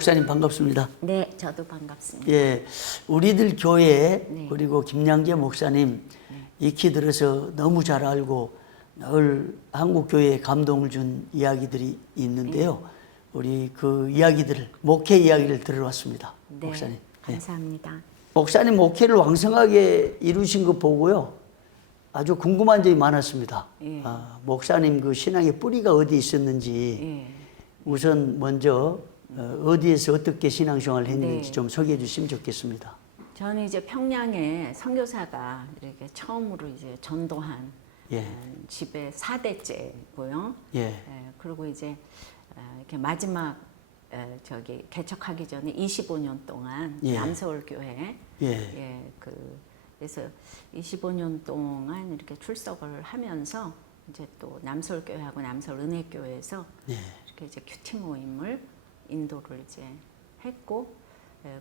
목사님 반갑습니다. 네, 저도 반갑습니다. 예, 우리들 교회 네. 그리고 김양재 목사님 익히 들어서 너무 잘 알고 늘 한국 교회에 감동을 준 이야기들이 있는데요. 우리 그 이야기들을 목회 이야기를 들어왔습니다. 네, 목사님. 예. 감사합니다. 목사님 목회를 왕성하게 이루신 거 보고요. 아주 궁금한 점이 많았습니다. 예. 목사님 그 신앙의 뿌리가 어디 있었는지 예. 우선 먼저 어디에서 어떻게 신앙생활을 했는지 네. 좀 소개해 주시면 좋겠습니다. 저는 이제 평양에 선교사가 이렇게 처음으로 이제 전도한 예. 집의 4대째고요. 예. 그리고 이제 이렇게 마지막 저기 개척하기 전에 25년 동안 예. 남서울 교회 예. 그래서 25년 동안 이렇게 출석을 하면서 이제 또 남서울 교회하고 남서울 은혜교회에서 예. 이렇게 이제 큐티 모임을 인도를 이제 했고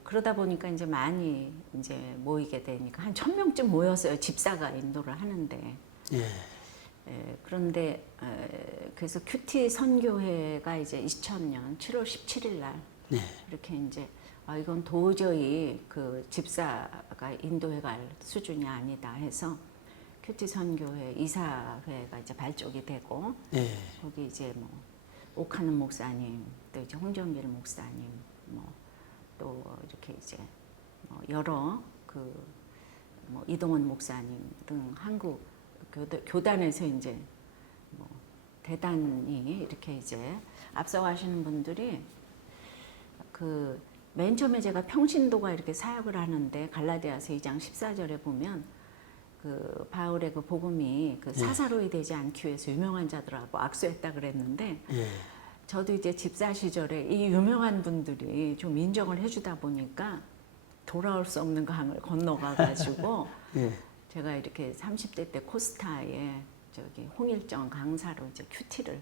그러다 보니까 이제 많이 이제 모이게 되니까 한 1000명쯤 모였어요. 집사가 인도를 하는데. 예. 그런데 그래서 큐티 선교회가 이제 2000년 7월 17일 날 네. 이렇게 이제 이건 도저히 그 집사가 인도해 갈 수준이 아니다 해서 큐티 선교회 이사회가 이제 발족이 되고 예. 거기 이제 뭐 오카는 목사님 또 이제 홍정길 목사님 또 이렇게 이제 여러 뭐 이동원 목사님 등 한국 교단에서 이제 뭐 대단히 이렇게 이제 앞서가시는 분들이 맨 처음에 제가 평신도가 이렇게 사역을 하는데 갈라디아서 2장 14절에 보면 바울의 그 복음이 사사로이 되지 않기 위해서 유명한 자들하고 악수했다 그랬는데 예. 저도 이제 집사 시절에 이 유명한 분들이 좀 인정을 해주다 보니까 돌아올 수 없는 강을 건너가 가지고 예. 제가 이렇게 30대 때 코스타에 저기 홍일정 강사로 이제 큐티를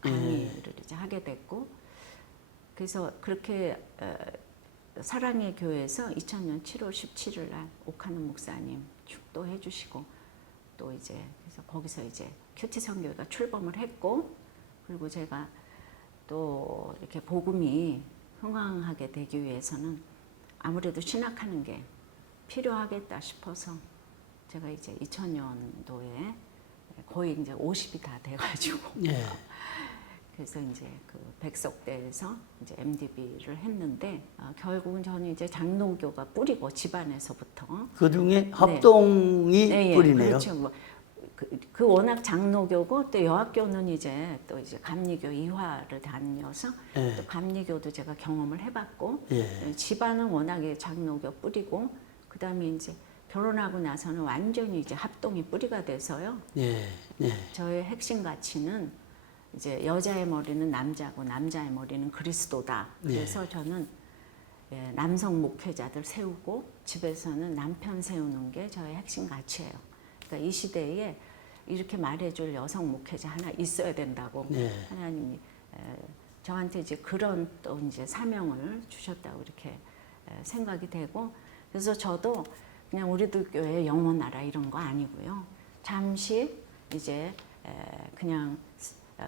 강의를 이제 하게 됐고 그래서 그렇게 사랑의 교회에서 2000년 7월 17일 날 오카는 목사님 축도해 주시고 또 이제 그래서 거기서 이제 큐티 선교회가 출범을 했고 그리고 제가 또 이렇게 복음이 흥왕하게 되기 위해서는 아무래도 신학하는 게 필요하겠다 싶어서 제가 이제 2000년도에 거의 이제 50이 다 돼가지고 예. 그래서 이제 백석대에서 이제 MDB를 했는데 결국은 저는 이제 장로교가 뿌리고 집안에서부터 그 중에 합동이 네, 뿌리네요. 그렇죠. 그 워낙 장로교고 또 여학교는 이제 또 이제 감리교 이화를 다녀서 예. 또 감리교도 제가 경험을 해봤고 예. 집안은 워낙에 장로교 뿌리고 그 다음에 이제 결혼하고 나서는 완전히 이제 합동이 뿌리가 돼서요. 예. 예. 저의 핵심 가치는 이제 여자의 머리는 남자고 남자의 머리는 그리스도다. 그래서 저는 남성 목회자들 세우고 집에서는 남편 세우는 게 저의 핵심 가치예요. 그러니까 이 시대에 이렇게 말해줄 여성 목회자 하나 있어야 된다고 하나님이 저한테 이제 그런 또 이제 사명을 주셨다고 이렇게 생각이 되고 그래서 저도 그냥 우리들 교회 영원하라 이런 거 아니고요. 잠시 이제 그냥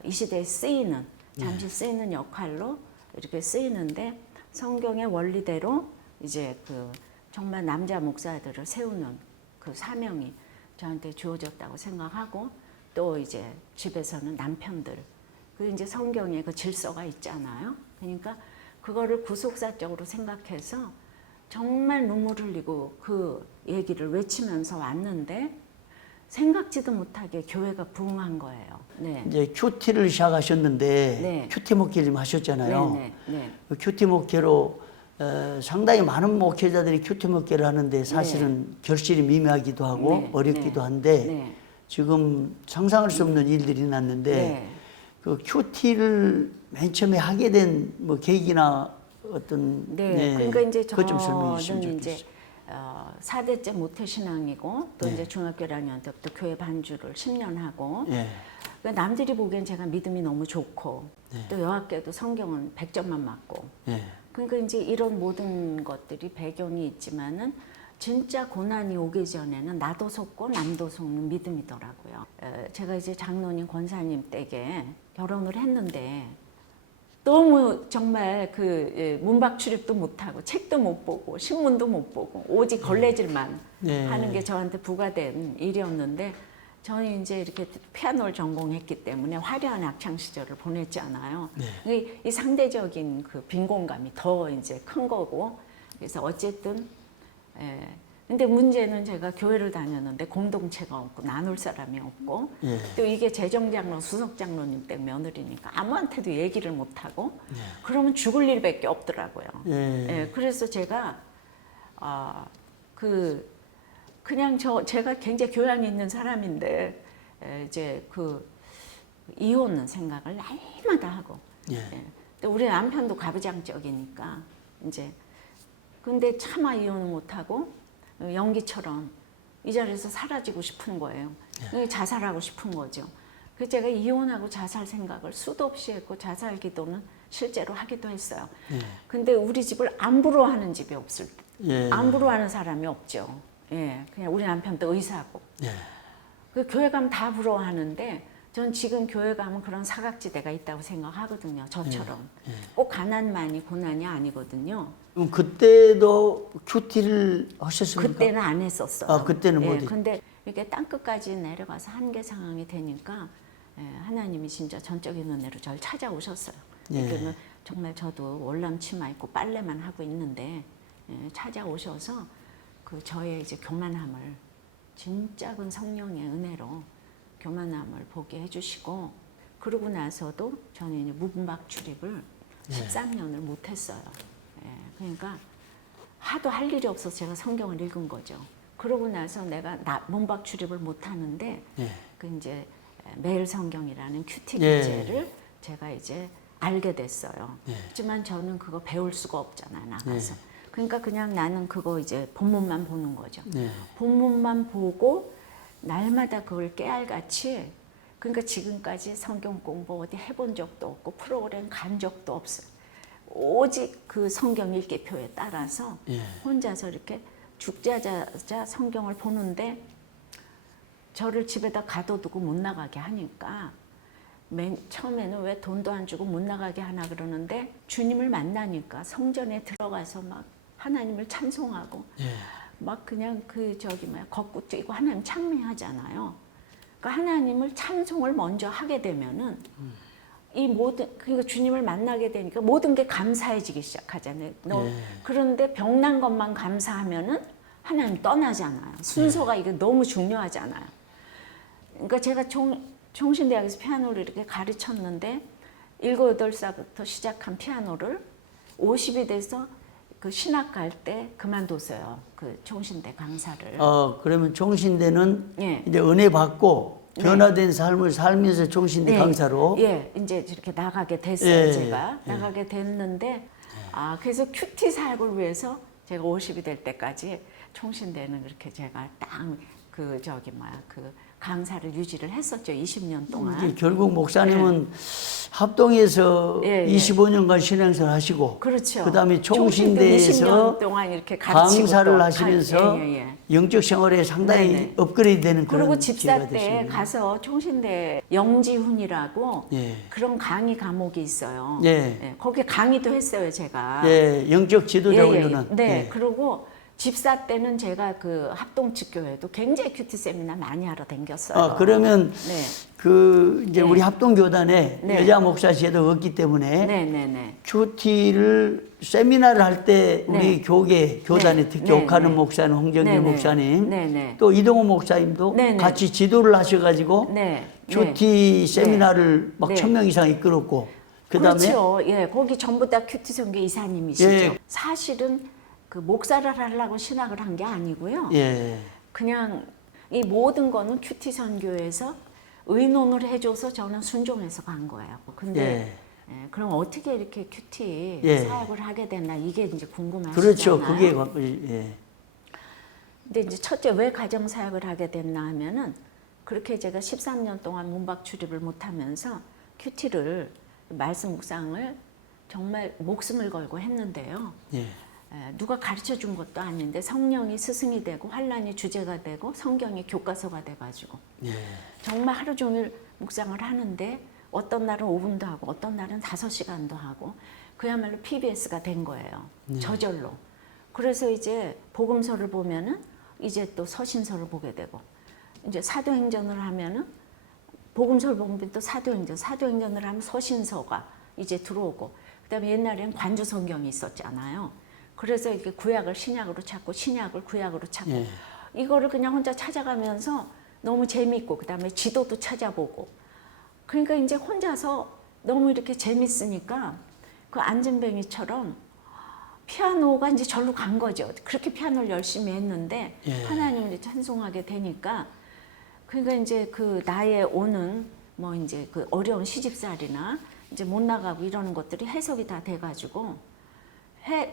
이 시대에 쓰이는 잠시 쓰이는 역할로 이렇게 쓰이는데 성경의 원리대로 이제 정말 남자 목사들을 세우는 그 사명이 저한테 주어졌다고 생각하고 또 이제 집에서는 남편들 이제 성경에 그 질서가 있잖아요. 그러니까 그거를 구속사적으로 생각해서 정말 눈물 흘리고 그 얘기를 외치면서 왔는데 생각지도 못하게 교회가 부흥한 거예요. 네. 이제 큐티를 시작하셨는데 네. 큐티 목회를 좀 하셨잖아요. 네. 그 큐티 목회로 상당히 많은 목회자들이 큐티 목회를 하는데 사실은 결실이 미미하기도 하고 어렵기도 한데 지금 상상할 수 없는 일들이 났는데 그 큐티를 맨 처음에 하게 된 뭐 계기나 어떤 그러니까 이제 그것 좀 설명해 주시면 저는 좋겠어요. 이제 4대째 모태신앙이고 또 이제 중학교 1학년 때부터 교회 반주를 10년 하고 그러니까 남들이 보기엔 제가 믿음이 너무 좋고 또 여학교도 성경은 100점만 맞고 그러니까 이제 이런 모든 것들이 배경이 있지만은 진짜 고난이 오기 전에는 나도 속고 남도 속는 믿음이더라고요. 제가 이제 장로님 권사님 댁에 결혼을 했는데 너무 정말 문박 출입도 못하고 책도 못 보고 신문도 못 보고 오직 걸레질만 네. 하는 게 저한테 부과된 일이었는데 저는 이제 이렇게 피아노를 전공했기 때문에 화려한 학창 시절을 보냈잖아요. 네. 이 상대적인 그 빈곤감이 더 이제 큰 거고 그래서 어쨌든 근데 문제는 제가 교회를 다녔는데 공동체가 없고 나눌 사람이 없고 예. 또 이게 재정장로 수석장로님 때 며느리니까 아무한테도 얘기를 못하고 그러면 죽을 일밖에 없더라고요. 예. 그래서 제가 그냥 제가 굉장히 교양이 있는 사람인데 이제 이혼 생각을 날마다 하고 또 우리 남편도 가부장적이니까 이제 근데 차마 이혼을 못하고 연기처럼 이 자리에서 사라지고 싶은 거예요. 자살하고 싶은 거죠. 그래서 제가 이혼하고 자살 생각을 수도 없이 했고 자살 기도는 실제로 하기도 했어요. 근데 우리 집을 안부로 하는 집이 없을 때 안부로 하는 사람이 없죠. 그냥 우리 남편도 의사고 그 교회 가면 다 부러워하는데 전 지금 교회 가면 그런 사각지대가 있다고 생각하거든요. 저처럼 꼭 가난만이 고난이 아니거든요. 그럼 그때도 큐티를 하셨습니까? 그때는 안 했었어요. 아, 그때는 뭐 어디? 근데 이렇게 땅끝까지 내려가서 한계 상황이 되니까 하나님이 진짜 전적인 은혜로 저를 찾아오셨어요. 그러면 정말 저도 월남 치마 입고 빨래만 하고 있는데 찾아오셔서 저의 이제 교만함을 진짜 그 성령의 은혜로 교만함을 보게 해주시고 그러고 나서도 저는 이제 문박 출입을 13년을 못했어요. 그러니까 하도 할 일이 없어서 제가 성경을 읽은 거죠. 그러고 나서 내가 문박 출입을 못하는데 그 이제 매일 성경이라는 큐티 교재를 제가 이제 알게 됐어요. 하지만 저는 그거 배울 수가 없잖아요, 나가서. 그러니까 그냥 나는 그거 이제 본문만 보는 거죠. 본문만 보고 날마다 그걸 깨알같이 그러니까 지금까지 성경 공부 어디 해본 적도 없고 프로그램 간 적도 없어요. 오직 그 성경 읽기표에 따라서 혼자서 이렇게 죽자자 성경을 보는데 저를 집에다 가둬두고 못 나가게 하니까 맨 처음에는 왜 돈도 안 주고 못 나가게 하나 그러는데 주님을 만나니까 성전에 들어가서 막 하나님을 찬송하고 막 그냥 걷고 뛰고 하나님 창미하잖아요. 그러니까 하나님을 찬송을 먼저 하게 되면은 이 모든 그러니까 주님을 만나게 되니까 모든 게 감사해지기 시작하잖아요. 그런데 병난 것만 감사하면은 하나님 떠나잖아요. 순서가 이게 너무 중요하잖아요. 그러니까 제가 총신대학에서 피아노를 이렇게 가르쳤는데 7, 8살부터 시작한 피아노를 50이 돼서 그 신학 갈 때 그만뒀어요. 그 총신대 강사를. 그러면 총신대는 이제 은혜 받고 변화된 삶을 살면서 총신대 강사로. 이제 이렇게 나가게 됐어요. 제가 나가게 됐는데 그래서 큐티 사역을 위해서 제가 50이 될 때까지 총신대는 그렇게 제가 딱 강사를 유지를 했었죠. 20년 동안. 결국 목사님은 합동에서 25년간 신앙생활 하시고 그렇죠. 그다음에 총신대에서 20년 동안 이렇게 강사를 하시면서 영적 생활에 상당히 업그레이드되는 그런 그리고 집사 때 되시네요. 가서 총신대 영지훈이라고 그런 강의 과목이 있어요. 거기 강의도 했어요, 제가. 영적 지도자 훈련은. 그리고 집사 때는 제가 그 합동측 교회도 굉장히 큐티 세미나 많이 하러 다녔어요. 그러면 이제 우리 합동교단에 여자 목사제도 없기 때문에 큐티를 세미나를 할 때 우리 교단에 특히 옥하는 목사님, 홍정길 목사님, 또 이동호 목사님도 같이 지도를 하셔가지고 큐티 세미나를 막 1000명 이상 이끌었고 그다음에 그렇죠. 거기 전부 다 큐티 선교 이사님이시죠. 사실은 그 목사를 하려고 신학을 한 게 아니고요. 그냥 이 모든 거는 큐티 선교에서 의논을 해줘서 저는 순종해서 간 거예요. 근데 그럼 어떻게 이렇게 큐티 사역을 하게 됐나 이게 이제 궁금하시잖아요. 그렇죠. 그게 근데 이제 첫째 왜 가정 사역을 하게 됐나 하면은 그렇게 제가 13년 동안 문박 출입을 못하면서 큐티를 말씀 묵상을 정말 목숨을 걸고 했는데요. 누가 가르쳐 준 것도 아닌데 성령이 스승이 되고 환란이 주제가 되고 성경이 교과서가 돼가지고 정말 하루 종일 묵상을 하는데 어떤 날은 5분도 하고 어떤 날은 5시간도 하고 그야말로 PBS가 된 거예요. 저절로. 그래서 이제 복음서를 보면은 이제 또 서신서를 보게 되고 이제 사도행전을 하면은 복음서를 보면 또 사도행전을 하면 서신서가 이제 들어오고 그다음에 옛날에는 관주 성경이 있었잖아요. 그래서 이렇게 구약을 신약으로 찾고 신약을 구약으로 찾고 예. 이거를 그냥 혼자 찾아가면서 너무 재밌고 그다음에 지도도 찾아보고 그러니까 이제 혼자서 너무 이렇게 재밌으니까 그 안진뱅이처럼 피아노가 이제 절로 간 거죠. 그렇게 피아노를 열심히 했는데 예. 하나님을 찬송하게 되니까 그러니까 이제 그 나의 오는 뭐 이제 그 어려운 시집살이나 이제 못 나가고 이러는 것들이 해석이 다 돼가지고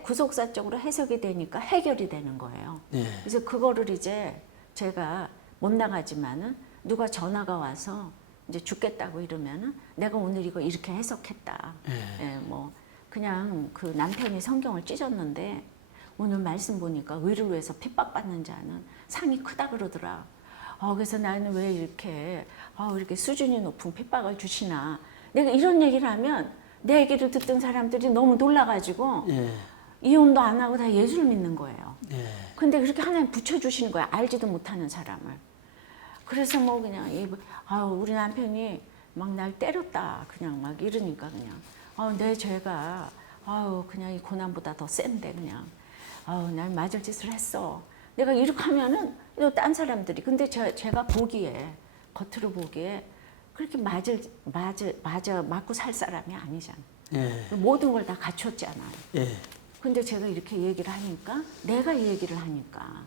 구속사적으로 해석이 되니까 해결이 되는 거예요. 예. 그래서 그거를 이제 제가 못 나가지만은 누가 전화가 와서 이제 죽겠다고 이러면은 내가 오늘 이거 이렇게 해석했다. 예, 뭐 그냥 그 남편이 성경을 찢었는데 오늘 말씀 보니까 의를 위해서 핍박받는 자는 상이 크다 그러더라. 그래서 나는 왜 이렇게 수준이 높은 핍박을 주시나. 내가 이런 얘기를 하면 내 얘기를 듣던 사람들이 너무 놀라가지고 예. 이혼도 안 하고 다 예수를 믿는 거예요. 예. 근데 그렇게 하나님 붙여주시는 거야. 알지도 못하는 사람을. 그래서 뭐 그냥 우리 남편이 막 날 때렸다. 그냥 막 이러니까 그냥 내 죄가 그냥 이 고난보다 더 센데 그냥 날 맞을 짓을 했어. 내가 이렇게 하면은 딴 사람들이 근데 제가 보기에 겉으로 보기에 그렇게 맞고 살 사람이 아니잖아. 예. 모든 걸 다 갖췄잖아요. 예. 근데 제가 이렇게 얘기를 하니까 내가 이 얘기를 하니까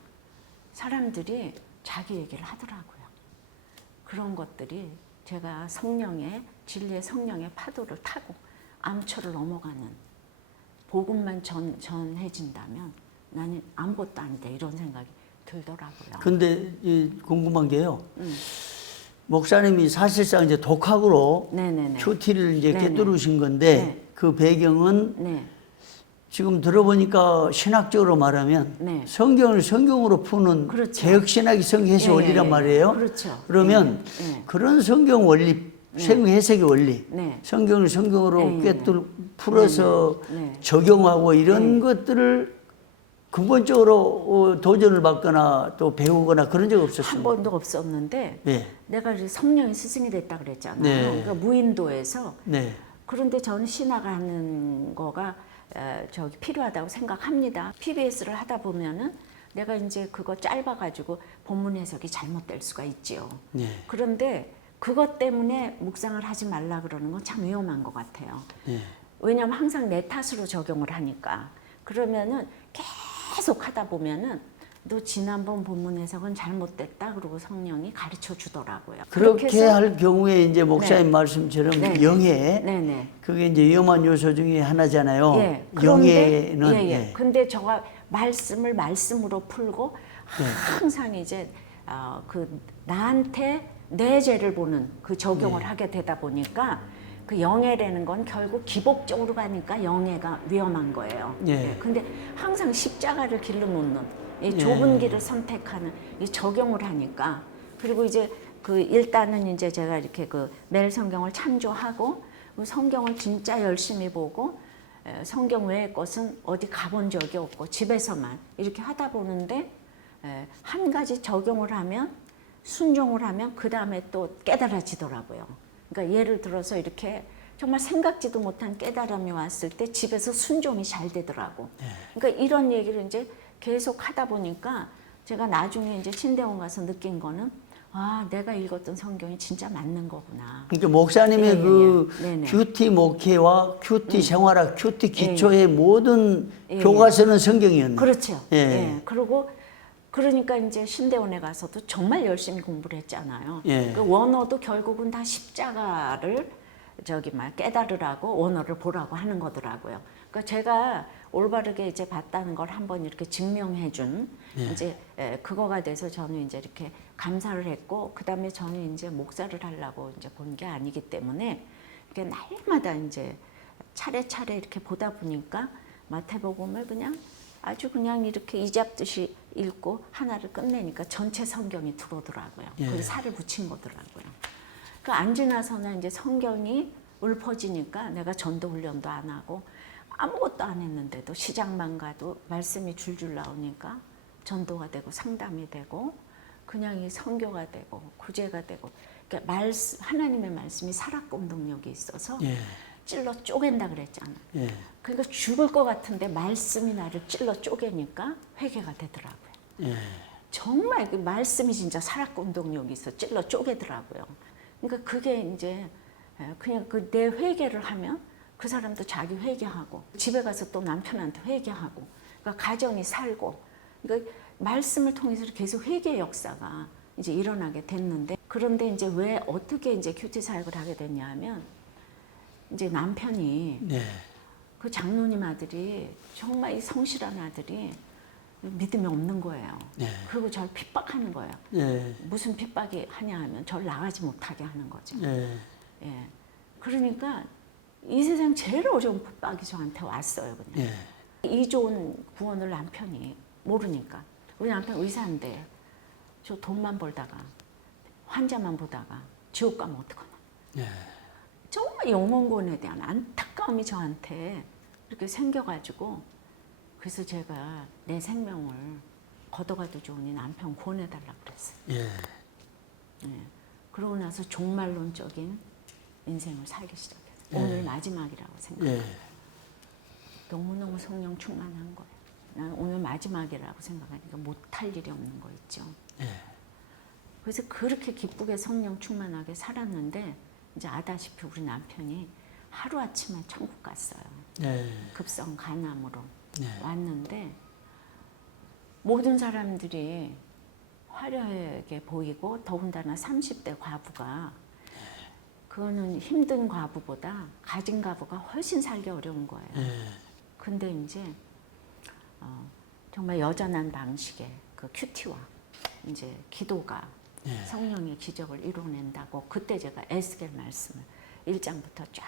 사람들이 자기 얘기를 하더라고요. 그런 것들이 제가 성령의 진리의 성령의 파도를 타고 암초를 넘어가는 복음만 전해진다면 나는 아무것도 아니다 이런 생각이 들더라고요. 근데 궁금한 게요. 목사님이 사실상 이제 독학으로 네네네. 큐티를 이제 네네. 꿰뚫으신 건데 네. 그 배경은 네. 지금 들어보니까 신학적으로 말하면 네. 성경을 성경으로 푸는 그렇죠. 개혁신학이 성해석 원리란 말이에요. 그렇죠. 그러면 그런 성경 원리, 성해석의 원리, 네. 성경을 성경으로 네. 풀어서 네. 적용하고 이런 네. 것들을 근본적으로 도전을 받거나 또 배우거나 그런 적 한 없었어요. 번도 없었는데 네. 내가 이제 성령이 스승이 됐다 그랬잖아요. 네. 그러니까 무인도에서 네. 그런데 저는 신학을 하는 거가 필요하다고 생각합니다. PBS를 하다 보면은 내가 이제 그거 짧아가지고 본문 해석이 잘못될 수가 있지요. 네. 그런데 그것 때문에 묵상을 하지 말라 그러는 건 참 위험한 것 같아요. 네. 왜냐하면 항상 내 탓으로 적용을 하니까. 그러면은 계속 하다 보면은 너 지난번 본문 해석은 잘못됐다 그러고 성령이 가르쳐 주더라고요. 그렇게 할 경우에 이제 목사님 말씀처럼 네. 영예, 네네. 그게 이제 위험한 요소 중에 하나잖아요. 예. 그런데 영예는 예. 근데 저가 말씀을 말씀으로 풀고 항상 이제 그 나한테 내 죄를 보는 그 적용을 하게 되다 보니까 그 영예라는 건 결국 기복적으로 가니까 영예가 위험한 거예요. 예. 근데 항상 십자가를 길러 놓는 이 좁은 길을 선택하는 이 적용을 하니까 그리고 이제 그 일단은 이제 제가 이렇게 그 매일 성경을 참조하고 그 성경을 진짜 열심히 보고 성경 외의 것은 어디 가본 적이 없고 집에서만 이렇게 하다 보는데 한 가지 적용을 하면 순종을 하면 그 다음에 또 깨달아지더라고요. 그러니까 예를 들어서 이렇게 정말 생각지도 못한 깨달음이 왔을 때 집에서 순종이 잘 되더라고. 그러니까 이런 얘기를 이제 계속 하다 보니까 제가 나중에 이제 신대원 가서 느낀 거는 내가 읽었던 성경이 진짜 맞는 거구나. 그러니까 목사님의 네네. 큐티 목회와 큐티 생활학, 큐티 기초의 모든 교과서는 성경이었네요. 그렇죠. 예. 그리고 그러니까 이제 신대원에 가서도 정말 열심히 공부를 했잖아요. 예. 그 원어도 결국은 다 십자가를 깨달으라고 원어를 보라고 하는 거더라고요. 그러니까 제가 올바르게 이제 봤다는 걸 한번 이렇게 증명해준 이제 그거가 돼서 저는 이제 이렇게 감사를 했고 그 다음에 저는 이제 목사를 하려고 이제 본 게 아니기 때문에 이렇게 날마다 이제 차례차례 이렇게 보다 보니까 마태복음을 그냥 아주 그냥 이렇게 이잡듯이 읽고 하나를 끝내니까 전체 성경이 들어오더라고요. 예. 그리고 살을 붙인 거더라고요. 그 안 지나서는 이제 성경이 읊어지니까 내가 전도 훈련도 안 하고 아무것도 안 했는데도 시장만 가도 말씀이 줄줄 나오니까 전도가 되고 상담이 되고 그냥 이 선교가 되고 구제가 되고 그러니까 하나님의 말씀이 살아있고 능력이 있어서 예. 찔러 쪼갠다 그랬잖아. 예. 그러니까 죽을 것 같은데 말씀이 나를 찔러 쪼개니까 회개가 되더라고요. 예. 정말 그 말씀이 진짜 살아있고 능력이 있어 찔러 쪼개더라고요. 그러니까 그게 이제 그냥 그 내 회개를 하면 그 사람도 자기 회개하고 집에 가서 또 남편한테 회개하고 그러니까 가정이 살고 그러니까 말씀을 통해서 계속 회개의 역사가 이제 일어나게 됐는데 그런데 이제 왜 어떻게 이제 큐티 사역을 하게 됐냐면 이제 남편이 네. 그 장로님 아들이 정말 이 성실한 아들이 믿음이 없는 거예요. 네. 그리고 저를 핍박하는 거예요. 예. 무슨 핍박이 하냐 하면 저를 나가지 못하게 하는 거죠. 예. 예. 그러니까 이 세상 제일 어려운 핍박이 저한테 왔어요. 그냥. 예. 이 좋은 구원을 남편이 모르니까. 우리 남편 의사인데 저 돈만 벌다가 환자만 보다가 지옥 가면 어떡하나. 예. 정말 영혼구원에 대한 안타까움이 저한테 이렇게 생겨가지고 그래서 제가 내 생명을 걷어가도 좋으니 남편 구원해달라고 그랬어요. 예. 예. 그러고 나서 종말론적인 인생을 살기 시작했어요. 예. 오늘 마지막이라고 생각해요. 예. 너무너무 성령 충만한 거예요. 난 오늘 마지막이라고 생각하니까 못할 일이 없는 거 있죠. 예. 그래서 그렇게 기쁘게 성령 충만하게 살았는데 이제 아다시피 우리 남편이 하루아침에 천국 갔어요. 예. 급성 간암으로 예. 왔는데 모든 사람들이 화려하게 보이고 더군다나 30대 과부가 그거는 힘든 과부보다 가진 과부가 훨씬 살기 어려운 거예요. 예. 근데 이제 정말 여전한 방식의 그 큐티와 이제 기도가 예. 성령의 기적을 이뤄낸다고 그때 제가 에스겔 말씀을 1장부터 쫙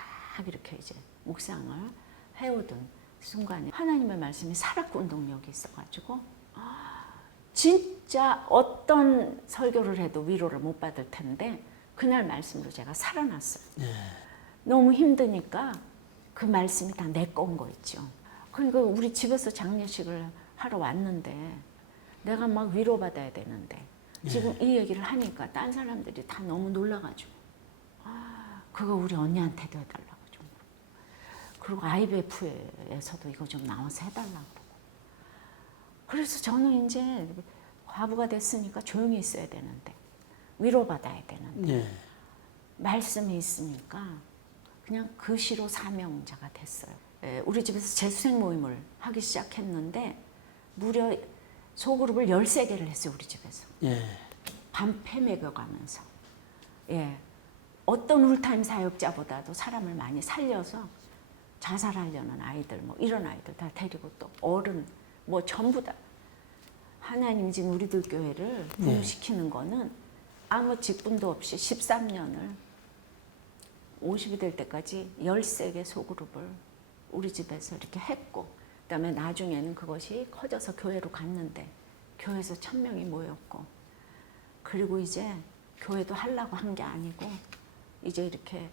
이렇게 이제 묵상을 해오던 순간에 하나님의 말씀이 살아있고 운동력이 있어가지고 진짜 어떤 설교를 해도 위로를 못 받을 텐데 그날 말씀으로 제가 살아났어요. 예. 너무 힘드니까 그 말씀이 다 내 건 거 있죠. 그러니까 우리 집에서 장례식을 하러 왔는데 내가 막 위로받아야 되는데 지금 이 얘기를 하니까 딴 사람들이 다 너무 놀라가지고 그거 우리 언니한테도 해달라고 좀 그리고 IBF에서도 이거 좀 나와서 해달라고 그래서 저는 이제 과부가 됐으니까 조용히 있어야 되는데 위로받아야 되는데 예. 말씀이 있으니까 그냥 그 시로 사명자가 됐어요. 우리 집에서 재수생 모임을 하기 시작했는데 무려 소그룹을 13개를 했어요. 우리 집에서. 예. 밤패 먹여가면서. 예. 어떤 풀타임 사역자보다도 사람을 많이 살려서 자살하려는 아이들 뭐 이런 아이들 다 데리고 또 어른 뭐 전부 다 하나님 진 우리들 교회를 부흥시키는 거는 아무 직분도 없이 13년을 50이 될 때까지 13개 소그룹을 우리 집에서 이렇게 했고 그다음에 나중에는 그것이 커져서 교회로 갔는데 교회에서 1000명이 모였고 그리고 이제 교회도 하려고 한 게 아니고 이제 이렇게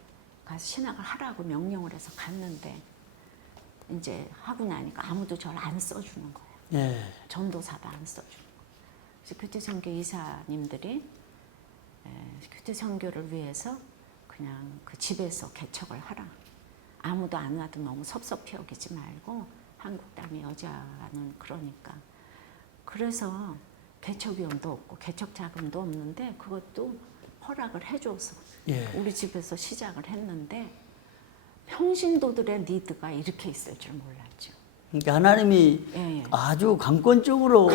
가서 신학을 하라고 명령을 해서 갔는데 이제 하고 나니까 아무도 저를 안 써주는 거예요. 예. 전도사도 안 써주는 거예요. 그래서 교태선교 이사님들이 교태선교를 위해서 그냥 그 집에서 개척을 하라. 아무도 안 와도 너무 섭섭해 여기지 말고 한국 땅의 여자는 그러니까. 그래서 개척위원도 없고 개척 자금도 없는데 그것도 허락을 해줘서 예. 우리 집에서 시작을 했는데 평신도들의 니드가 이렇게 있을 줄 몰랐죠. 그러니까 하나님이 예. 아주 강권적으로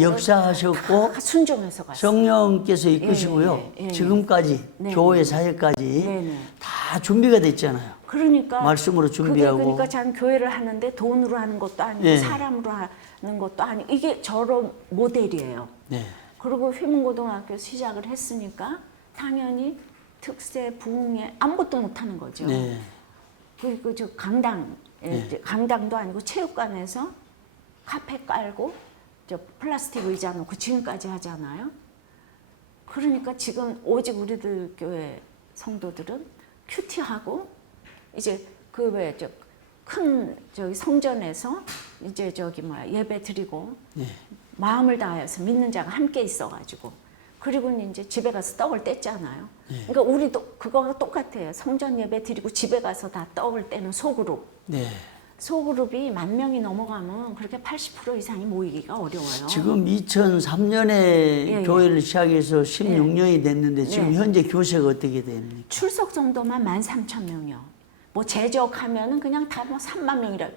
역사하셨고 순종해서 갔어요. 성령께서 이끄시고요. 예. 지금까지 네. 교회 사역까지 네네. 다 준비가 됐잖아요. 그러니까 말씀으로 준비하고. 그게 그러니까 전 교회를 하는데 돈으로 하는 것도 아니고 예. 사람으로 하는 것도 아니고 이게 저런 모델이에요. 네. 그리고 휘문고등학교 시작을 했으니까 당연히 특세 부흥에 아무것도 못하는 거죠. 네. 그 저 강당 이제 강당도 아니고 체육관에서 카페 깔고 저 플라스틱 의자 놓고 지금까지 하잖아요. 그러니까 지금 오직 우리들 교회 성도들은 큐티하고 이제 그 왜 저 큰 저기 성전에서 이제 저기 뭐야 예배 드리고 네. 마음을 다해서 믿는 자가 함께 있어가지고 그리고 이제 집에 가서 떡을 뗐잖아요. 네. 그러니까 우리도 그거가 똑같아요. 성전 예배 드리고 집에 가서 다 떡을 떼는 소그룹. 네. 소그룹이 10,000명이 넘어가면 그렇게 80% 이상이 모이기가 어려워요. 지금 2003년에 예. 교회를 시작해서 16년이 됐는데 지금 네. 현재 교세가 어떻게 됩니까? 출석 정도만 13,000명이요. 뭐 제적하면은 그냥 다 뭐 3만 명이라.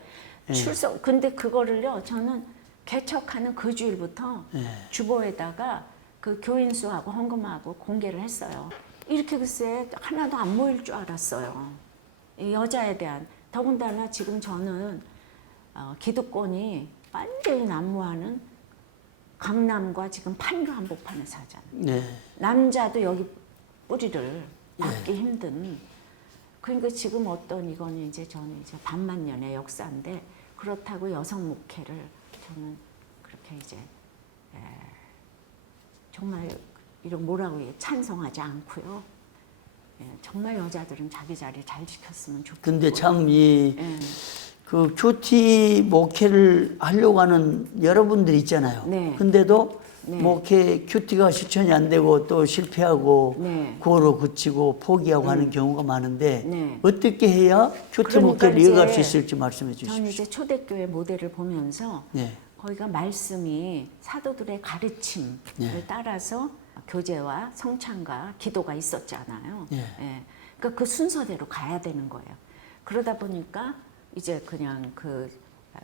예. 출석. 근데 그거를요. 저는 개척하는 그 주일부터 예. 주보에다가 그 교인 수하고 헌금하고 공개를 했어요. 이렇게 글쎄 하나도 안 모일 줄 알았어요. 이 여자에 대한 더군다나 지금 저는 기득권이 완전히 난무하는 강남과 지금 판교 한복판에 살잖아요. 네. 남자도 여기 뿌리를 막기 힘든. 그러니까 지금 어떤 이거는 이제 저는 이제 반만년의 역사인데 그렇다고 여성 목회를 저는 그렇게 이제 정말 이런 뭐라고 해 찬성하지 않고요. 정말 여자들은 자기 자리 잘 지켰으면 좋겠고. 근데 참 이 예. 그 큐티 목회를 하려고 하는 여러분들 있잖아요. 네. 근데도 네. 목회 큐티가 실천이 안 되고 또 실패하고 네. 구호로 그치고 포기하고 하는 경우가 많은데 네. 어떻게 해야 큐티 그러니까 목회를 이어갈 이제 수 있을지 말씀해 저는 주십시오. 이제 초대교회 모델을 보면서 네. 거기가 말씀이 사도들의 가르침을 네. 따라서 교제와 성찬과 기도가 있었잖아요. 네. 예. 그러니까 그 순서대로 가야 되는 거예요. 그러다 보니까 이제 그냥 그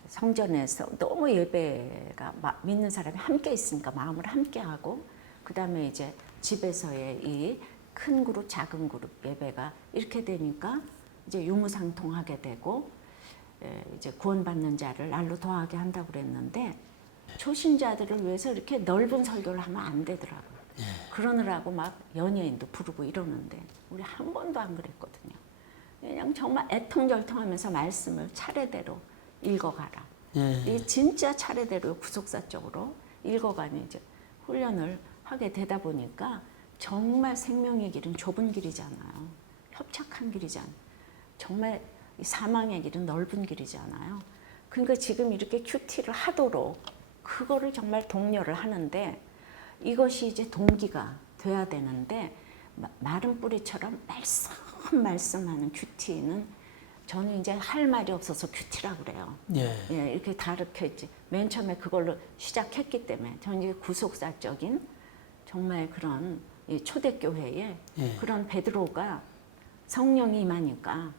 성전에서 너무 예배가 믿는 사람이 함께 있으니까 마음을 함께 하고 그다음에 이제 집에서의 이 큰 그룹 작은 그룹 예배가 이렇게 되니까 이제 유무상통하게 되고 이제 구원받는 자를 날로 더하게 한다고 그랬는데 초신자들을 위해서 이렇게 넓은 설교를 하면 안 되더라고요. 그러느라고 막 연예인도 부르고 이러는데 우리 한 번도 안 그랬거든요. 그냥 정말 애통절통하면서 말씀을 차례대로 읽어가라. 예. 이 진짜 차례대로 구속사적으로 읽어가는 이제 훈련을 하게 되다 보니까 정말 생명의 길은 좁은 길이잖아요. 협착한 길이잖아요. 정말 이 사망의 길은 넓은 길이잖아요. 그러니까 지금 이렇게 큐티를 하도록 그거를 정말 독려를 하는데 이것이 이제 동기가 돼야 되는데 마른 뿌리처럼 말씀하는 큐티는 저는 이제 할 말이 없어서 큐티라고 그래요. 예. 예, 이렇게 다르게 이제 맨 처음에 그걸로 시작했기 때문에 저는 이제 구속사적인 정말 그런 이 초대교회에 예. 그런 베드로가 성령이 임하니까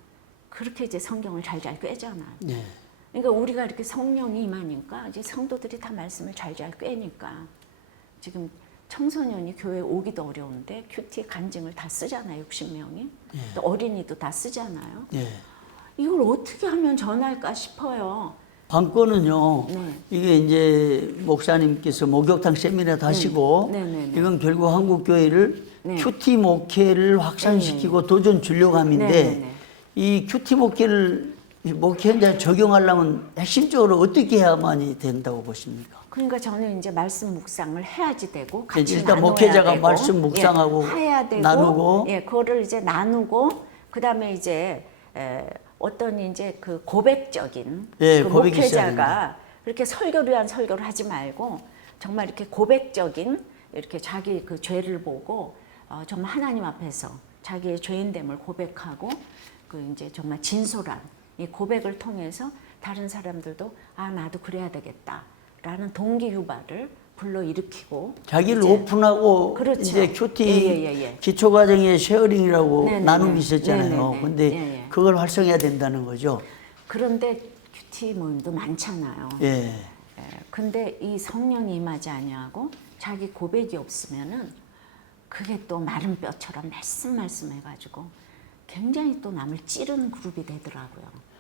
그렇게 이제 성경을 잘 꿰잖아요. 예. 그러니까 우리가 이렇게 성령이 임하니까 이제 성도들이 다 말씀을 잘 꿰니까 지금 청소년이 교회 오기도 어려운데 큐티 간증을 다 쓰잖아요. 60명이. 예. 또 어린이도 다 쓰잖아요. 예. 이걸 어떻게 하면 전할까 싶어요. 관건은요. 네. 이게 이제 목사님께서 목욕탕 세미나도 하시고 네, 네, 네. 이건 결국 한국 교회를 네. 큐티 목회를 확산시키고 도전 줄려감인데 네, 네, 네. 이 큐티 목회를 목회 현장에 적용하려면 핵심적으로 어떻게 해야만이 된다고 보십니까? 그러니까 저는 이제 말씀 묵상을 해야지 되고 같이 일단 나눠야 목회자가 되고, 말씀 묵상하고 해야 되고, 나누고 그거를 이제 나누고 그다음에 이제 어떤 이제 그 고백적인 예, 그 고백이 있어야 목회자가 그렇게 설교를 위한 설교를 하지 말고 정말 이렇게 고백적인 이렇게 자기 그 죄를 보고 정말 하나님 앞에서 자기의 죄인됨을 고백하고 그 이제 정말 진솔한 이 고백을 통해서 다른 사람들도 나도 그래야 되겠다라는 동기 유발을 불러일으키고 자기를 이제 오픈하고 그렇죠. 이제 큐티 예. 기초과정의 쉐어링이라고 네네네. 나눔이 있었잖아요. 네네네. 근데 예. 그걸 활성해야 된다는 거죠. 그런데 큐티 모임도 많잖아요. 예. 근데 이 성령이 임하지 아니하고 자기 고백이 없으면은 그게 또 마른 뼈처럼 말씀해가지고 굉장히 또 남을 찌르는 그룹이 되더라고요.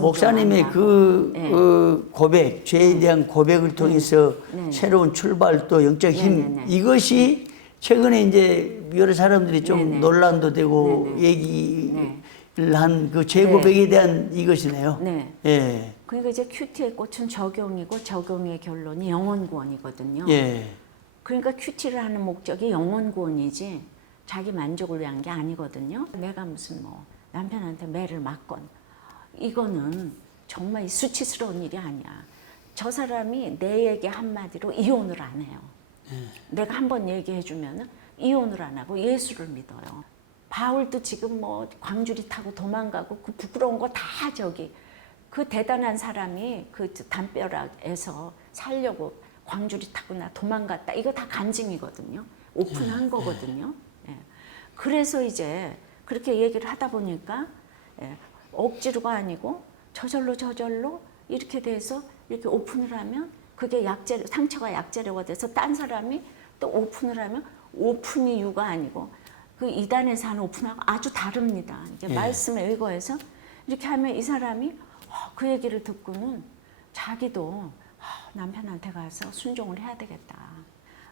목사님의 그 고백, 죄에 대한 고백을 통해서 네네. 새로운 출발 또 영적 힘 네네네. 이것이 최근에 이제 여러 사람들이 좀 네네. 논란도 되고 네네. 얘기를 한 그 재고백에 대한 이것이네요. 네. 예. 그러니까 이제 큐티의 꽃은 적용이고 적용의 결론이 영혼 구원이거든요. 예. 그러니까 큐티를 하는 목적이 영혼 구원이지 자기 만족을 위한 게 아니거든요. 내가 무슨 뭐 남편한테 매를 맞건 이거는 정말 수치스러운 일이 아니야. 저 사람이 내 얘기 한마디로 이혼을 안 해요. 내가 한번 얘기해 주면은 이혼을 안 하고 예수를 믿어요. 바울도 지금 뭐 광주리 타고 도망가고 그 부끄러운 거 다 저기 그 대단한 사람이 그 담벼락에서 살려고 광주리 타고 나 도망갔다. 이거 다 간증이거든요. 오픈한 거거든요. 예. 그래서 이제 그렇게 얘기를 하다 보니까 예. 억지로가 아니고 저절로 이렇게 돼서 이렇게 오픈을 하면 그게 약재 상처가 약재료가 돼서 딴 사람이 또 오픈을 하면 오픈 이유가 아니고 그 이단에서 하는 오픈하고 아주 다릅니다. 이제 말씀에 의거해서 이렇게 하면 이 사람이 그 얘기를 듣고는 자기도 남편한테 가서 순종을 해야 되겠다.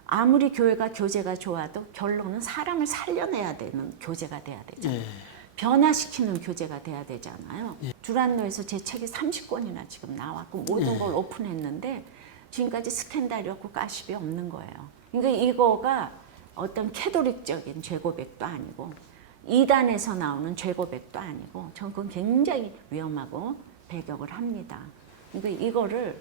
아무리 교회가 교제가 좋아도 결론은 사람을 살려내야 되는 교제가 돼야 되잖아요. 변화시키는 교제가 돼야 되잖아요. 두란노에서 제 책이 30권이나 지금 나왔고 모든 걸 오픈했는데 지금까지 스캔들이 없고 가십이 없는 거예요. 그러니까 이거가 어떤 캐도릭적인 죄고백도 아니고 이단에서 나오는 죄고백도 아니고 저는 그건 굉장히 위험하고 배격을 합니다. 그러니까 이거를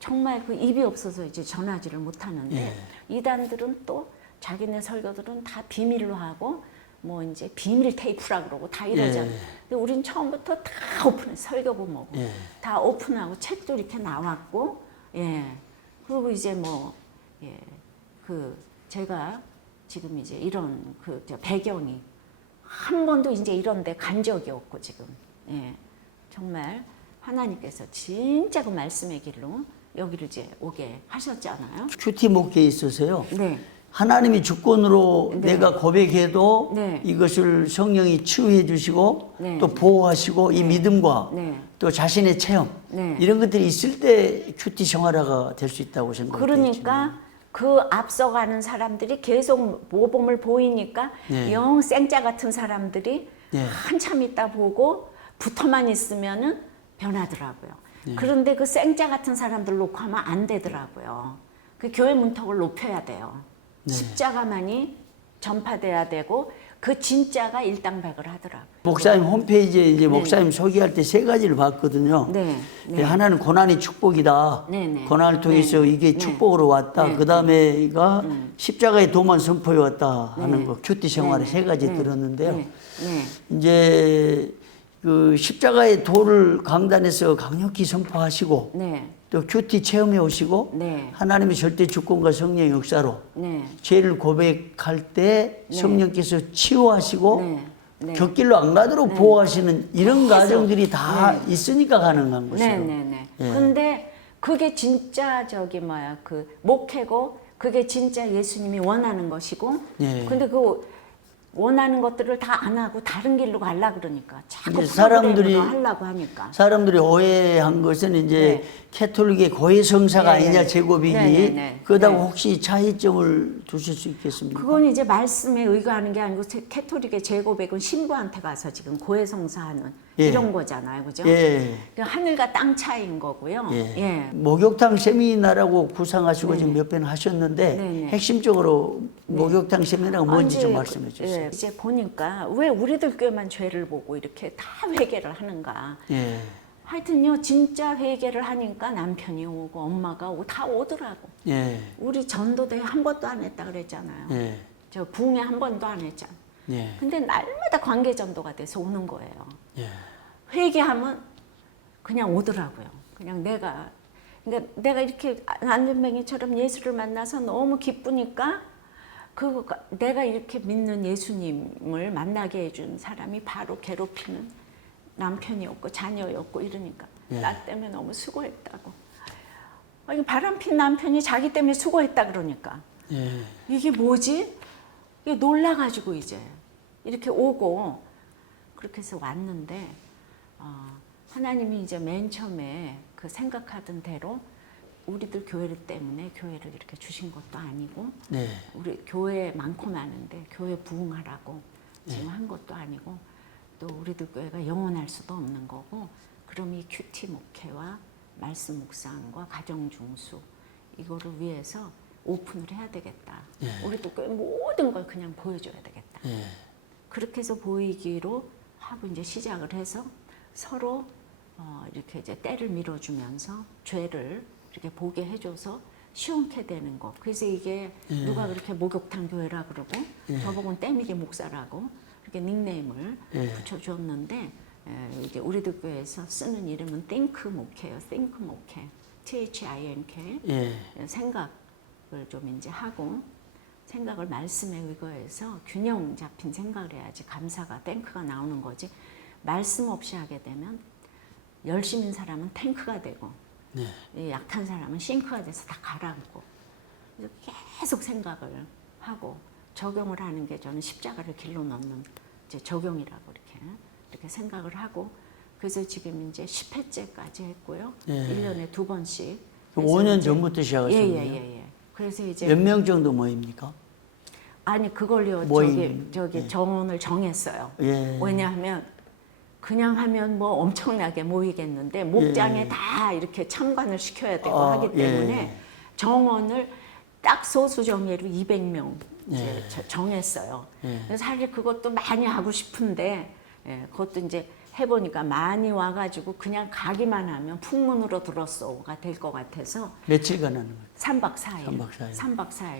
정말 그 입이 없어서 이제 전하지를 못하는데 이단들은 또 자기네 설교들은 다 비밀로 하고 뭐 이제 비밀 테이프라 그러고 다 이러잖아요. 근데 우린 처음부터 다 오픈해 설교고 뭐고 다 오픈하고 책도 이렇게 나왔고 그리고 이제 뭐 그 제가 지금 이제 이런 그 배경이 한 번도 이제 이런 데 간 적이 없고 지금 정말 하나님께서 진짜 그 말씀의 길로 여기를 이제 오게 하셨잖아요. 큐티 목회에 있어서요. 네. 하나님이 주권으로 네. 내가 고백해도 네. 이것을 성령이 치유해 주시고 네. 또 보호하시고 이 믿음과 네. 또 자신의 체험 네. 이런 것들이 있을 때 큐티 생활화가 될 수 있다고 생각해요. 그러니까 그 앞서가는 사람들이 계속 모범을 보이니까 영 생짜 같은 사람들이 한참 있다 보고 붙어만 있으면은 변하더라고요. 그런데 그 생짜 같은 사람들 놓고 하면 안 되더라고요. 그 교회 문턱을 높여야 돼요. 십자가만이 전파돼야 되고 그 진짜가 일당백을 하더라고요. 목사님 홈페이지에 이제 목사님 소개할 때 세 가지를 봤거든요. 하나는 고난이 축복이다. 고난을 통해서 이게 축복으로 왔다. 그 다음에가 십자가의 도만 선포해 왔다 하는 거. 큐티 생활에 세 가지 들었는데요. 이제 그 십자가의 도를 강단에서 강력히 선포하시고 또 큐티 체험해 오시고 하나님의 절대 주권과 성령의 역사로 죄를 고백할 때 성령께서 치유하시고 곁길로 안 가도록 보호하시는 이런 과정들이 다 있으니까 가능한 것이에요. 근데 그게 진짜 저기 뭐야 그 목회고 그게 진짜 예수님이 원하는 것이고 근데 그 원하는 것들을 다 안 하고 다른 길로 가려 그러니까 자꾸 사람들이 하려고 하니까 사람들이 오해한 것은 이제 캐톨릭의 고해 성사가 아니냐 제고백이 그러다가 혹시 차이점을 두실 수 있겠습니까? 그건 이제 말씀에 의거하는 게 아니고 캐톨릭의 제고백은 신부한테 가서 지금 고해 성사하는 이런 거잖아요, 그죠? 하늘과 땅 차이인 거고요. 목욕탕 세미나라고 구상하시고 지금 몇 번 하셨는데 핵심적으로 목욕탕 세미나가 뭔지 좀 말씀해 주세요. 이제 보니까 왜 우리들 교회만 죄를 보고 이렇게 다 회개를 하는가? 하여튼요, 진짜 회개를 하니까 남편이 오고 엄마가 오고 다 오더라고. 우리 전도대 한 번도 안 했다 그랬잖아요. 저 부흥회 한 번도 안 했잖아. 근데 날마다 관계 전도가 돼서 오는 거예요. 회개하면 그냥 오더라고요. 그냥 그러니까 내가 이렇게 안전뱅이처럼 예수를 만나서 너무 기쁘니까 내가 이렇게 믿는 예수님을 만나게 해준 사람이 바로 괴롭히는 남편이었고 자녀였고 이러니까 나 때문에 너무 수고했다고. 아니 바람핀 남편이 자기 때문에 수고했다 그러니까 이게 뭐지? 이게 놀라가지고 이제 이렇게 오고 그렇게 해서 왔는데 하나님이 이제 맨 처음에 그 생각하던 대로 우리들 교회를 때문에 교회를 이렇게 주신 것도 아니고 우리 교회 많고 많은데 교회 부흥하라고 지금 한 것도 아니고 또 우리들 교회가 영원할 수도 없는 거고 그럼 이 큐티 목회와 말씀 묵상과 가정 중수 이거를 위해서 오픈을 해야 되겠다. 예. 우리도 그 모든 걸 그냥 보여줘야 되겠다. 예. 그렇게 해서 보이기로 하고 이제 시작을 해서 서로 이렇게 이제 때를 밀어주면서 죄를 이렇게 보게 해줘서 시원케 되는 거. 그래서 이게 누가 그렇게 목욕탕 교회라 그러고 저보고는 떼미기 목사라고 이렇게 닉네임을 붙여줬는데 이게 우리들 교회에서 쓰는 이름은 think 목회예요. think 목회. THINK. 생각을 좀 이제 하고 생각을 말씀에 의거해서 균형 잡힌 생각을 해야지 감사가 탱크가 나오는 거지. 말씀 없이 하게 되면 열심인 사람은 탱크가 되고 약한 사람은 싱크가 돼서 다 가라앉고 그래서 계속 생각을 하고 적용을 하는 게 저는 십자가를 길로 넣는 이제 적용이라고 이렇게 생각을 하고 그래서 지금 이제 10회째까지 했고요. 1년에 2번씩. 5년 전부터 시작하셨네요. 예. 그래서 이제 몇 명 정도 모입니까? 아니 그걸요. 저기 정원을 정했어요. 왜냐하면 그냥 하면 뭐 엄청나게 모이겠는데 목장에 다 이렇게 참관을 시켜야 되고 하기 때문에 정원을 딱 소수 정예로 200명 이제 정했어요. 그래서 사실 그것도 많이 하고 싶은데 그것도 이제 해보니까 많이 와가지고 그냥 가기만 하면 풍문으로 들었어가 될 것 같아서 며칠간 하는 거예요? 3박 4일. 3박 4일.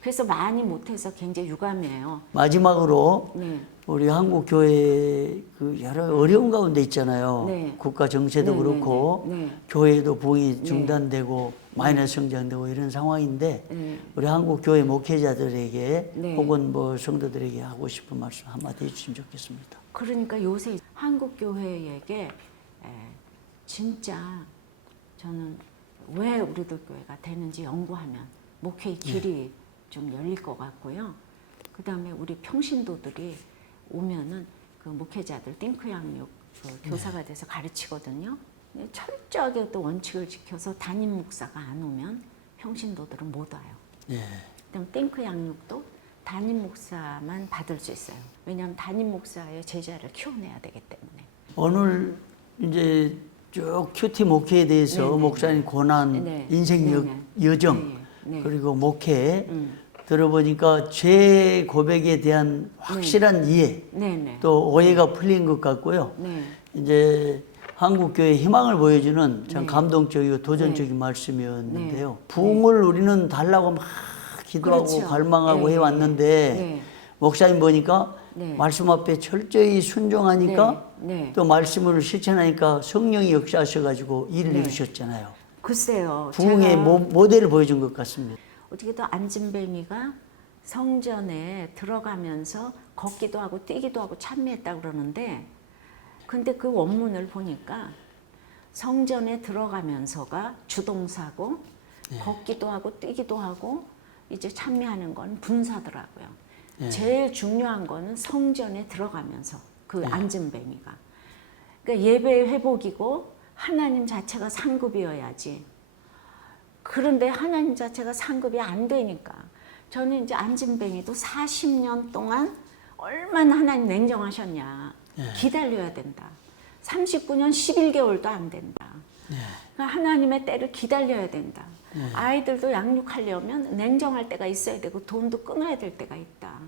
그래서 많이 못해서 굉장히 유감이에요. 마지막으로 우리 한국 교회 그 여러 어려운 가운데 있잖아요. 국가 정세도 그렇고 교회도 부흥이 중단되고 마이너스 성장되고 이런 상황인데 우리 한국 교회 목회자들에게 혹은 뭐 성도들에게 하고 싶은 말씀 한마디 해주시면 좋겠습니다. 그러니까 요새 한국 교회에게 진짜 저는 왜 우리들 교회가 되는지 연구하면 목회의 길이 좀 열릴 것 같고요. 그 다음에 우리 평신도들이 오면은 그 목회자들 띵크 양육 그 교사가 돼서 가르치거든요. 철저하게 또 원칙을 지켜서 담임 목사가 안 오면 평신도들은 못 와요. 그다음 띵크 양육도 담임 목사만 받을 수 있어요. 왜냐하면 담임 목사의 제자를 키워내야 되기 때문에. 오늘 이제 쭉 큐티 목회에 대해서 목사님 고난, 인생 여정 그리고 목회 들어보니까 죄 고백에 대한 확실한 이해 또 오해가 풀린 것 같고요. 이제 한국교회 희망을 보여주는 참 감동적이고 도전적인 말씀이었는데요. 부흥을 우리는 달라고 막 기도하고 갈망하고 해왔는데 목사님 보니까 말씀 앞에 철저히 순종하니까 또 말씀을 실천하니까 성령이 역사하셔가지고 일을 이루셨잖아요. 글쎄요. 부흥의 모델을 보여준 것 같습니다. 어떻게든 안진뱅이가 성전에 들어가면서 걷기도 하고 뛰기도 하고 찬미했다고 그러는데 근데 그 원문을 보니까 성전에 들어가면서가 주동사고 걷기도 하고 뛰기도 하고 이제 찬미하는 건 분사더라고요. 제일 중요한 거는 성전에 들어가면서 그 안진뱅이가 그러니까 예배의 회복이고 하나님 자체가 상급이어야지. 그런데 하나님 자체가 상급이 안 되니까 저는 이제 안진뱅이도 40년 동안 얼마나 하나님 냉정하셨냐. 기다려야 된다. 39년 11개월도 안 된다. 그러니까 하나님의 때를 기다려야 된다. 아이들도 양육하려면 냉정할 때가 있어야 되고 돈도 끊어야 될 때가 있다.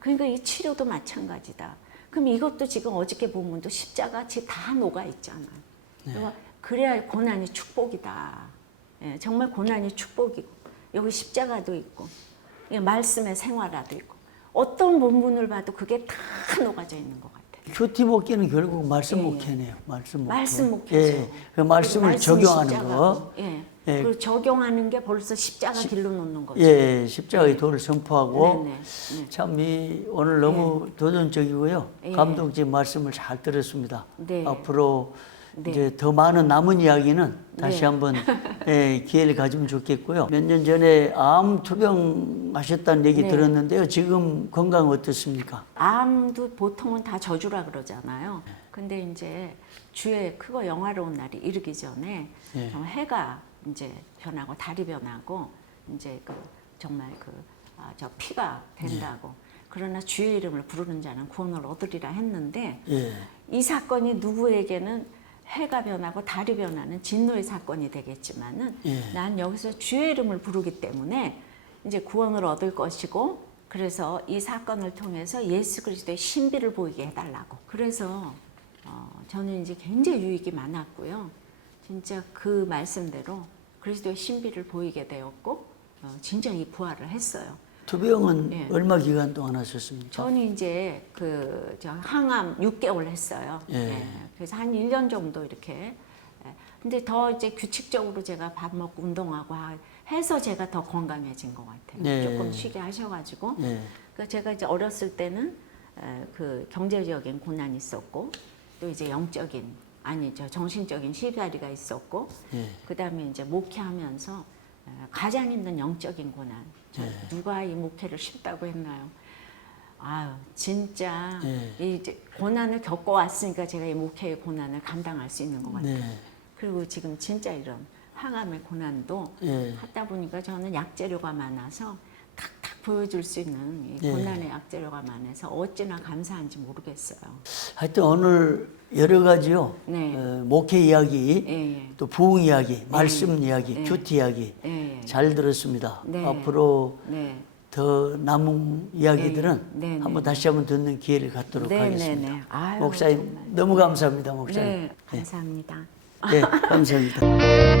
그러니까 이 치료도 마찬가지다. 그럼 이것도 지금 어저께 본문도 십자가같이 다 녹아 있잖아요. 그래야 고난이 축복이다. 정말 고난이 축복이고 여기 십자가도 있고 말씀의 생활화도 있고 어떤 본문을 봐도 그게 다 녹아져 있는 것 같아요. 큐티 목회는 결국 말씀 목회네요. 말씀 목회죠. 그 말씀을 적용하는 거. 그 적용하는 게 벌써 십자가 길로 놓는 거죠. 십자가의 도를 선포하고 참 오늘 너무 도전적이고요. 감동적인 말씀을 잘 들었습니다. 앞으로 이제 더 많은 남은 이야기는 다시 한번 기회를 가지면 좋겠고요. 몇 년 전에 암 투병하셨다는 얘기 들었는데요. 지금 건강 어떻습니까? 암도 보통은 다 저주라 그러잖아요. 근데 이제 주에 크고 영화로운 날이 이르기 전에 해가 이제 변하고 달이 변하고 이제 정말 저 피가 된다고. 그러나 주의 이름을 부르는 자는 구원을 얻으리라 했는데 이 사건이 누구에게는 해가 변하고 달이 변하는 진노의 사건이 되겠지만은 예. 난 여기서 주의 이름을 부르기 때문에 이제 구원을 얻을 것이고 그래서 이 사건을 통해서 예수 그리스도의 신비를 보이게 해달라고. 그래서 저는 이제 굉장히 유익이 많았고요. 진짜 그 말씀대로 그리스도의 신비를 보이게 되었고 진짜 이 부활을 했어요. 투병은 예. 얼마 기간 동안 하셨습니까? 저는 이제 저 항암 6개월 했어요. 예. 예. 그래서 한 1년 정도 이렇게. 예. 근데 더 이제 규칙적으로 제가 밥 먹고 운동하고 해서 제가 더 건강해진 것 같아요. 예. 조금 쉬게 하셔가지고. 예. 그러니까 제가 이제 어렸을 때는 그 경제적인 고난이 있었고 또 이제 정신적인 시다리가 있었고 예. 그다음에 이제 목회하면서 가장 힘든 영적인 고난. 누가 이 목회를 쉽다고 했나요? 아유, 진짜 이 이제 고난을 겪어왔으니까 제가 이 목회의 고난을 감당할 수 있는 것 같아요. 네. 그리고 지금 진짜 이런 항암의 고난도 예. 하다 보니까 저는 약재료가 많아서 탁탁 보여줄 수 있는 이 예. 고난의 약재료가 많아서 어찌나 감사한지 모르겠어요. 하여튼 오늘 여러 가지요. 네. 목회 이야기, 예, 또 부흥 이야기, 말씀 이야기, 큐티 이야기 예. 잘 들었습니다. 네. 앞으로 네. 더 남은 이야기들은 네. 한번 다시 한번 듣는 기회를 갖도록 하겠습니다. 네. 아유, 목사님 정말. 너무 감사합니다, 목사님. 네, 감사합니다. 네, 감사합니다.